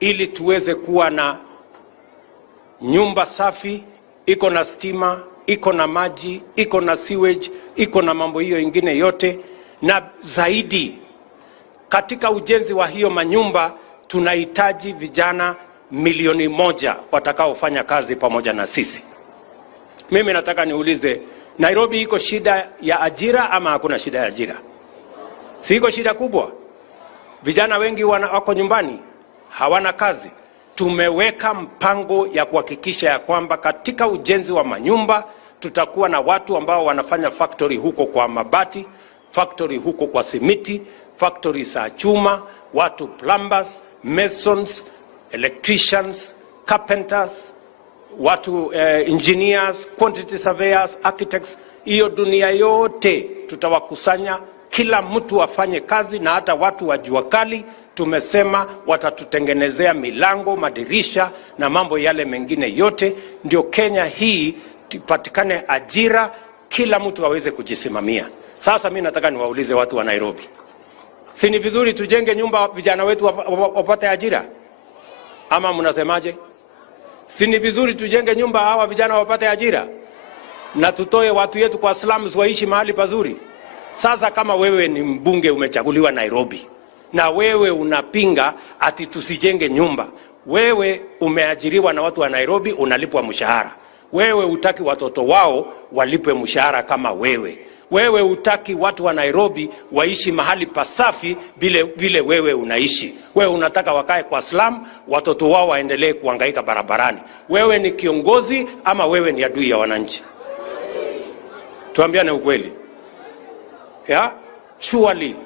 ili tuweze kuwa na nyumba safi, iko na stima, iko na maji, iko na sewage, iko na mambo hiyo ingine yote. Na zaidi, katika ujenzi wa hiyo manyumba tunahitaji vijana 1,000,000 watakaofanya kazi pamoja na sisi. Mimi nataka niulize, Nairobi iko shida ya ajira ama hakuna shida ya ajira? Si iko shida kubwa? Vijana wengi wako nyumbani, hawana kazi. Tumeweka mpango ya kuhakikisha ya kwamba katika ujenzi wa manyumba tutakuwa na watu ambao wanafanya factory huko kwa mabati, factory huko kwa simiti, factory za chuma, watu plumbers, masons, electricians, carpenters, watu engineers, quantity surveyors, architects. Hiyo dunia yote tutawakusanya, kila mtu afanye kazi, na hata watu wa jua kali tumesema watatutengenezea milango, madirisha na mambo yale mengine yote, ndio Kenya hii tupatikane ajira, kila mtu aweze kujisimamia. Sasa mimi nataka niwaulize watu wa Nairobi, si ni vizuri tujenge nyumba vijana wetu wapate ajira? Ama mnasemaje? Si ni vizuri tujenge nyumba hawa vijana wapate ajira, na tutoe watu yetu kwa slums waishi mahali pazuri? Sasa kama wewe ni mbunge umechaguliwa Nairobi, na wewe unapinga ati tusijenge nyumba, wewe umeajiriwa na watu wa Nairobi, unalipwa mshahara. Wewe utaki watoto wao walipwe mshahara kama wewe. Wewe utaki watu wa Nairobi waishi mahali pasafi vile wewe unaishi. Wewe unataka wakae kwa slum, watoto wao waendelee kuhangaika barabarani. Wewe ni kiongozi ama wewe ni adui ya wananchi? Tuambiane ukweli. Yeah? Surely,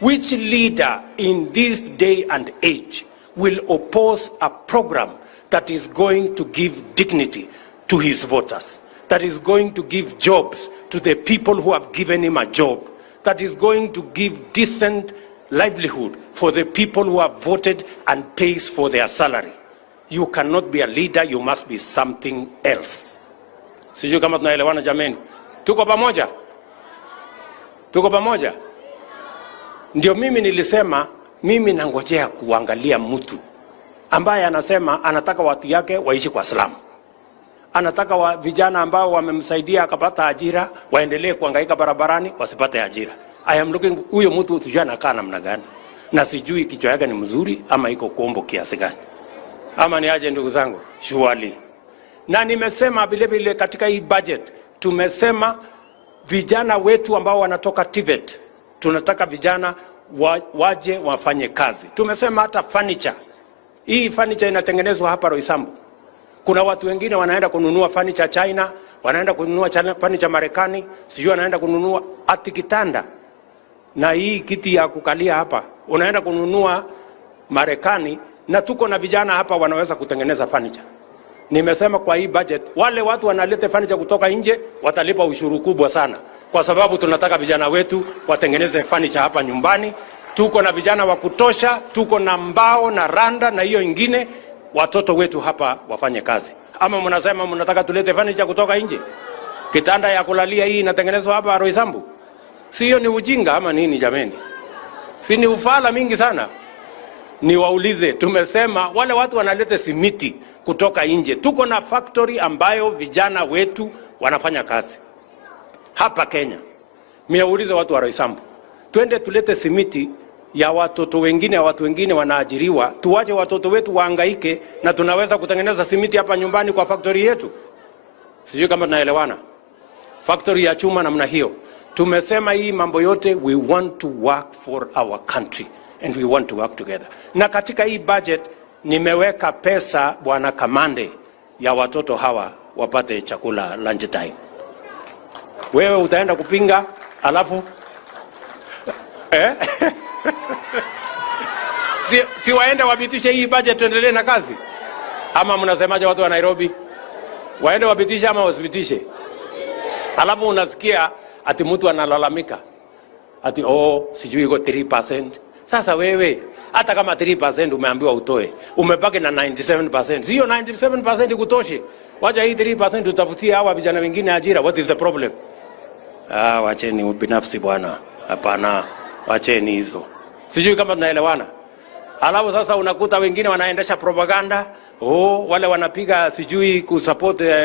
which leader in this day and age will oppose a program that is going to give dignity to his voters, that is going to give jobs to the people who have given him a job, that is going to give decent livelihood for the people who have voted and pays for their salary? You cannot be a leader, you must be something else. Sijui kama tunaelewana jameni. Tuko pamoja? Tuko pamoja? Ndio mimi nilisema, mimi nangojea kuangalia mtu ambaye anasema anataka watu yake waishi kwa slum. Anataka vijana ambao wamemsaidia akapata ajira waendelee kuhangaika barabarani wasipate ajira. I am looking, huyo mtu tujua anakaa namna gani, na sijui kichwa yake ni mzuri ama iko kombo kiasi gani, ama ni aje ndugu zangu? Surely. Na nimesema vile vile katika hii budget tumesema vijana wetu ambao wanatoka TVET, tunataka vijana waje wafanye kazi. Tumesema hata furniture. Hii furniture inatengenezwa hapa Roysambu. Kuna watu wengine wanaenda kununua furniture China, wanaenda kununua furniture Marekani, sijui wanaenda kununua ati kitanda na hii kiti ya kukalia hapa unaenda kununua Marekani, na tuko na vijana hapa wanaweza kutengeneza furniture. Nimesema kwa hii budget wale watu wanaleta furniture kutoka nje watalipa ushuru kubwa sana, kwa sababu tunataka vijana wetu watengeneze furniture hapa nyumbani. Tuko na vijana wa kutosha, tuko na mbao na randa na hiyo ingine, watoto wetu hapa wafanye kazi. Ama mnasema mnataka tulete furniture kutoka nje? Kitanda ya kulalia hii inatengenezwa hapa Roysambu? Sio ni ujinga ama nini jameni? Si ni ufala mingi sana? Niwaulize, tumesema wale watu wanaleta simiti kutoka nje. Tuko na factory ambayo vijana wetu wanafanya kazi hapa Kenya. Miauliza watu wa Roysambu, twende tulete simiti ya watoto wengine, watu wengine wanaajiriwa, tuwache watoto wetu wahangaike, na tunaweza kutengeneza simiti hapa nyumbani kwa factory yetu. Sijui kama tunaelewana. Factory ya chuma namna hiyo. Tumesema hii mambo yote, we want to work for our country and we want to work together. Na katika hii budget nimeweka pesa bwana Kamande ya watoto hawa wapate chakula lunch time. Wewe utaenda kupinga alafu si waende wabitishe hii budget tuendelee na kazi? Ama mnasemaje watu wa Nairobi? Waende wabitishe ama wasibitishe? Alafu unasikia ati mtu analalamika ati sijui iko 3%. Sasa wewe hata kama 3% umeambiwa utoe, umebaki na 97%. Sio 97% kutoshe. Wacha hii 3% tutafutie hawa vijana wengine ajira. What is the problem? Wacheni ubinafsi bwana. Hapana, wacheni hizo. Sijui kama tunaelewana. Alafu sasa unakuta wengine wanaendesha propaganda, wale wanapiga sijui kusupport